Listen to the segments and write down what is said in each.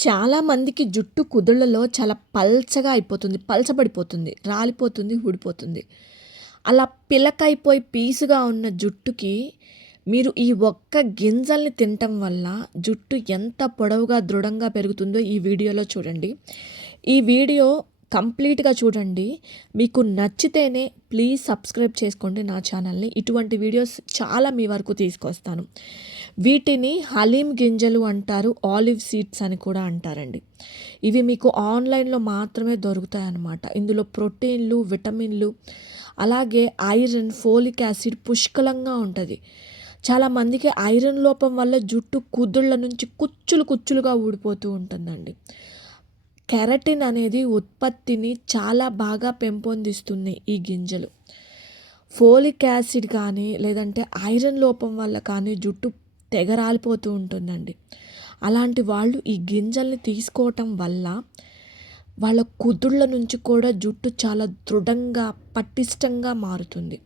చాలామందికి జుట్టు కుదుళ్ళలో చాలా పల్చగా అయిపోతుంది. పలచబడిపోతుంది. రాలిపోతుంది, ఊడిపోతుంది. అలా పిలకైపోయి పీసుగా ఉన్న జుట్టుకి మీరు ఈ ఒక్క గింజల్ని తినటం వల్ల జుట్టు ఎంత పొడవుగా, దృఢంగా పెరుగుతుందో ఈ వీడియోలో చూడండి. ఈ వీడియో కంప్లీట్‌గా చూడండి. మీకు నచ్చితేనే ప్లీజ్ సబ్స్క్రైబ్ చేసుకోండి నా ఛానల్‌ని. ఇటువంటి వీడియోస్ చాలా మీ వరకు తీసుకొస్తాను. వీటిని హలీమ్ గింజలు అంటారు. ఆలివ్ సీడ్స్ అని కూడా అంటారండి. ఇవి మీకు ఆన్‌లైన్‌లో మాత్రమే దొరుకుతాయన్నమాట. ఇందులో ప్రోటీన్‌లు, విటమిన్‌లు, అలాగే ఐరన్, ఫోలిక్ యాసిడ్ పుష్కలంగా ఉంటది. చాలామందికి ఐరన్ లోపం వల్ల జుట్టు కుదుళ్ళ నుంచి కుచ్చులు కుచ్చులుగా ఊడిపోతూ ఉంటుందండి. కెరటిన్ అనేది ఉత్పత్తిని చాలా బాగా పెంపొందిస్తుంది ఈ గింజలు. ఫోలిక్ యాసిడ్ కానీ లేదంటే ఐరన్ లోపం వల్ల కానీ జుట్టు తెగ రాలిపోతూ ఉంటుందండి. అలాంటి వాళ్ళు ఈ గింజల్ని తీసుకోవటం వల్ల వాళ్ళ కుదుళ్ళ నుంచి కూడా జుట్టు చాలా దృఢంగా, పటిష్టంగా మారుతుంది.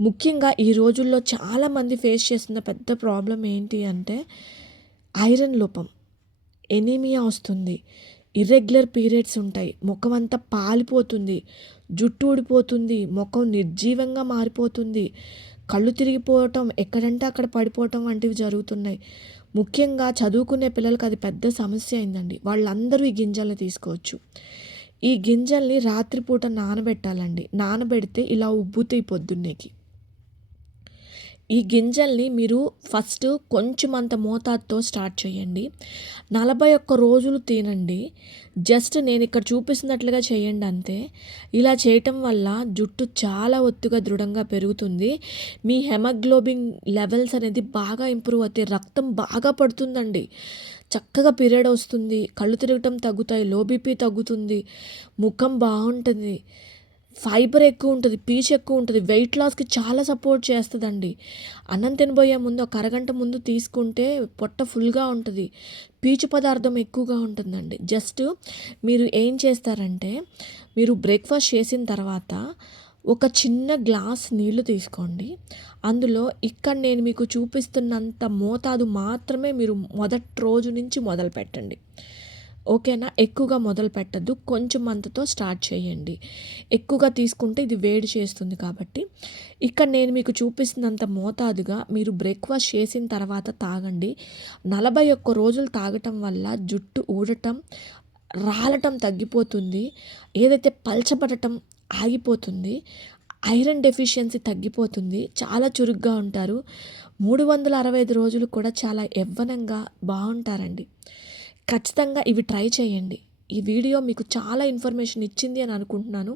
ముఖ్యంగా ఈ రోజుల్లో చాలామంది ఫేస్ చేస్తున్న పెద్ద ప్రాబ్లం ఏంటి అంటే ఐరన్ లోపం. ఎనీమియా వస్తుంది. ఇర్రెగ్యులర్ పీరియడ్స్ ఉంటాయి. ముఖం అంతా పాలిపోతుంది. జుట్టు ఊడిపోతుంది. ముఖం నిర్జీవంగా మారిపోతుంది. కళ్ళు తిరిగిపోవటం, ఎక్కడంటే అక్కడ పడిపోవటం వంటివి జరుగుతున్నాయి. ముఖ్యంగా చదువుకునే పిల్లలకు అది పెద్ద సమస్య అయిందండి. వాళ్ళందరూ ఈ గింజల్ని తీసుకోవచ్చు. ఈ గింజల్ని రాత్రిపూట నానబెట్టాలండి. నానబెడితే ఇలా ఉబ్బుతాయి పొద్దున్నేకి. ఈ గింజల్ని మీరు ఫస్ట్ కొంచెమంత మోతాదుతో స్టార్ట్ చేయండి. 41 రోజులు తినండి. జస్ట్ నేను ఇక్కడ చూపిస్తున్నట్లుగా చేయండి అంతే. ఇలా చేయటం వల్ల జుట్టు చాలా ఒత్తుగా దృఢంగా పెరుగుతుంది. మీ హెమోగ్లోబిన్ లెవెల్స్ అనేది బాగా ఇంప్రూవ్ అవుతాయి. రక్తం బాగా పడుతుందండి. చక్కగా పీరియడ్ వస్తుంది. కళ్ళు తిరగటం తగ్గుతాయి. లో బీపీ తగ్గుతుంది. ముఖం బాగుంటుంది. ఫైబర్ ఎక్కువ ఉంటుంది. పీచు ఎక్కువ ఉంటుంది. వెయిట్ లాస్‌కి చాలా సపోర్ట్ చేస్తదండి. అన్నం తినబోయే ముందు ఒక అరగంట ముందు తీసుకుంటే పొట్ట ఫుల్‌గా ఉంటది. పీచు పదార్థం ఎక్కువగా ఉంటుందండి. జస్ట్ మీరు ఏం చేస్తారంటే మీరు బ్రేక్‌ఫాస్ట్ చేసిన తర్వాత ఒక చిన్న గ్లాస్ నీళ్లు తీసుకోండి. అందులో ఇక్కడ నేను మీకు చూపిస్తున్నంత మోతాదు మాత్రమే మీరు మొదటి రోజు నుంచి మొదలుపెట్టండి. ఓకేనా? ఎక్కువగా మొదలు పెట్టద్దు. కొంచెం అంతతో స్టార్ట్ చేయండి. ఎక్కువగా తీసుకుంటే ఇది వేడి చేస్తుంది కాబట్టి, ఇక్కడ నేను మీకు చూపిస్తున్నంత మోతాదుగా మీరు బ్రేక్‌ఫాస్ట్ చేసిన తర్వాత తాగండి. 41 రోజులు తాగటం వల్ల జుట్టు ఊడటం, రాలటం తగ్గిపోతుంది. ఏదైతే పలచబడటం ఆగిపోతుంది. ఐరన్ డెఫిషియన్సీ తగ్గిపోతుంది. చాలా చురుగ్గా ఉంటారు. 365 రోజులు కూడా చాలా యవ్వనంగా బావుంటారండి. ఖచ్చితంగా ఇవి ట్రై చేయండి. ఈ వీడియో మీకు చాలా ఇన్ఫర్మేషన్ ఇచ్చింది అని అనుకుంటున్నాను.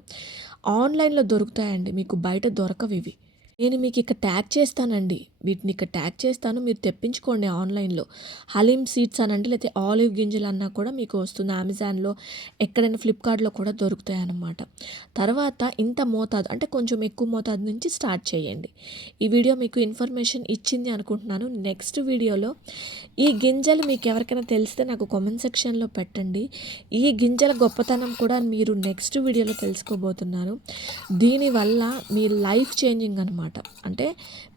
ఆన్‌లైన్‌లో దొరుకుతాయండి. మీకు బయట దొరకవివి. నేను మీకు ఇక్కడ ట్యాగ్ చేస్తానండి. వీటిని ఇక్కడ ట్యాగ్ చేస్తాను. మీరు తెప్పించుకోండి ఆన్‌లైన్‌లో. హలీమ్ సీడ్స్ అనండి, లేకపోతే ఆలివ్ గింజలు అన్నా కూడా మీకు వస్తుంది. అమెజాన్‌లో, ఎక్కడైనా ఫ్లిప్‌కార్ట్‌లో కూడా దొరుకుతాయన్నమాట. తర్వాత ఇంత మోతాదు అంటే కొంచెం ఎక్కువ మోతాదు నుంచి స్టార్ట్ చేయండి. ఈ వీడియో మీకు ఇన్ఫర్మేషన్ ఇచ్చింది అనుకుంటున్నాను. నెక్స్ట్ వీడియోలో ఈ గింజలు మీకు ఎవరికైనా తెలిస్తే నాకు కామెంట్ సెక్షన్‌లో పెట్టండి. ఈ గింజల గొప్పతనం కూడా మీరు నెక్స్ట్ వీడియోలో తెలుసుకోబోతున్నారు. దీనివల్ల మీ లైఫ్ చేంజింగ్ అనమాట. అంటే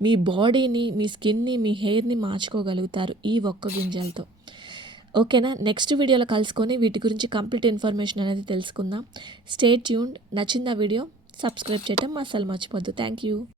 మీ బాడీని, మీ స్కిన్ని, మీ హెయిర్‌ని మార్చుకోగలుగుతారు ఈ ఒక్క గింజలతో. ఓకేనా? నెక్స్ట్ వీడియోలో కలుసుకొని వీటి గురించి కంప్లీట్ ఇన్ఫర్మేషన్ అనేది తెలుసుకుందాం. Stay tuned. నచ్చిందా వీడియో? సబ్స్క్రైబ్ చేయటం అస్సలు మర్చిపోద్దు. Thank you.